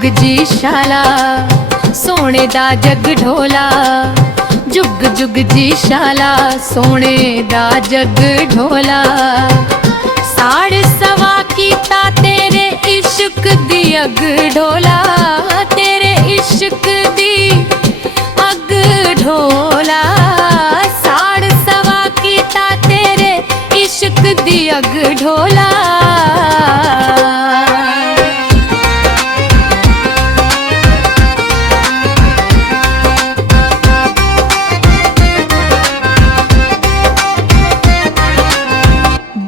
जुग जी शाला सोने दा जग ढोला। जुग जुग जी शाला सोने दा जग ढोला। साढ़ सवा कीता तेरे इश्क दी अग ढोला। तेरे इश्क दी अग ढोला। साढ़ सवा कीता तेरे इश्क दी अग ढोला।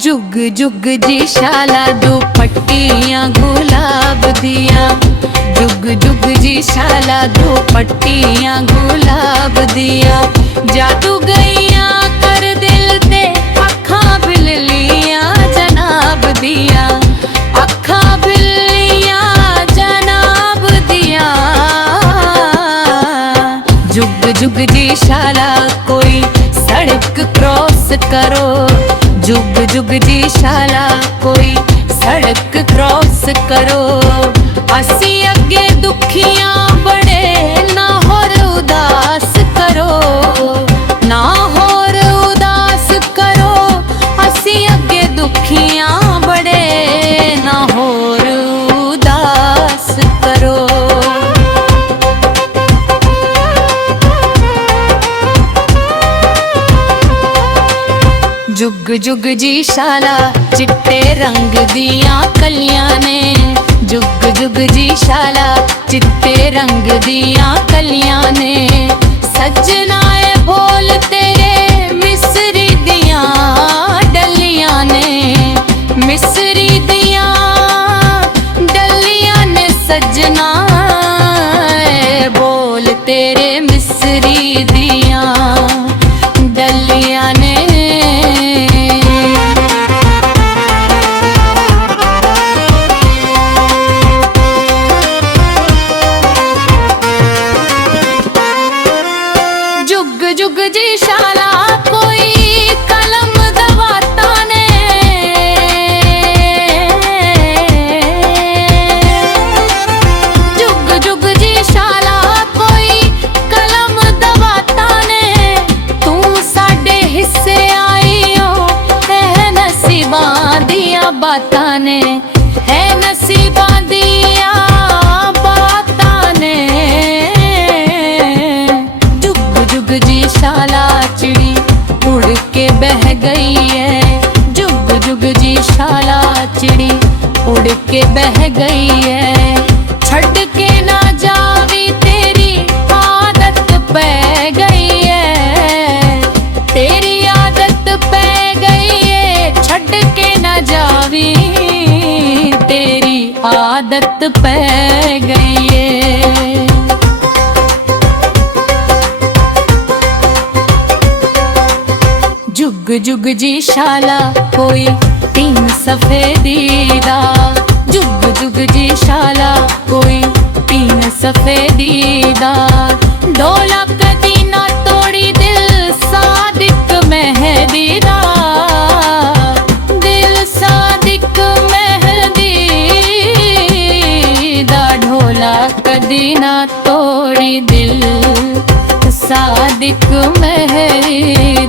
जुग जुग जी शाला दुपट्टियां गुलाब दियां। जुग जुग जी शाला दुपट्टियां गुलाब दियां। जादू गईयां कर दिल दे अखां बिल्लियां जनाब दियां। अखां बिल्लियां जनाब दियां। जुग जुग जी शाला कोई सड़क क्रॉस करो। जुग जुग जी शाला कोई सड़क क्रॉस करो। असी अगे दुखियां बड़े ना होर उदास करो। ना होर उदास करो। असी अगे दुखियां बड़े ना होर उदास करो। जुग जुग जी शाला चिट्टे रंग दियां कलियां ने। जुग जुग जी शाला चिट्टे रंग दियां कलियां ने। सजना ए बोल तेरे मिसरी दियां डलियां ने। मिसरी दियां डलियां ने। सजना ए बोल तेरे मिसरी दियां डलियां ने। जुग जी शाला कोई कलम दवाता ने। जुग जुग जी शाला कोई कलम दवाता ने। तू साडे हिस्से आई हो है नसीबां दियां बातां ने। है नसीबां दियां बातां ने। जुग जी शाला चिड़ी उड़ के बह गई है। जुग जुग जी शाला चिड़ी उड़ के बह गई है। छड़ के ना जावी तेरी आदत पै गई है। तेरी आदत पै गई है। छड़ के ना जावी तेरी आदत पै गई है। जुग जुग जी शाला कोई तीन सफेदी दा। जुग जुग जी शाला कोई तीन सफेदी दा। ढोला कदी ना तोड़ी दिल सादिक मेहदी दा। दिल सादिक मेहदी दा। ढोला कदी ना तोड़ी दिल सादिक मेहदी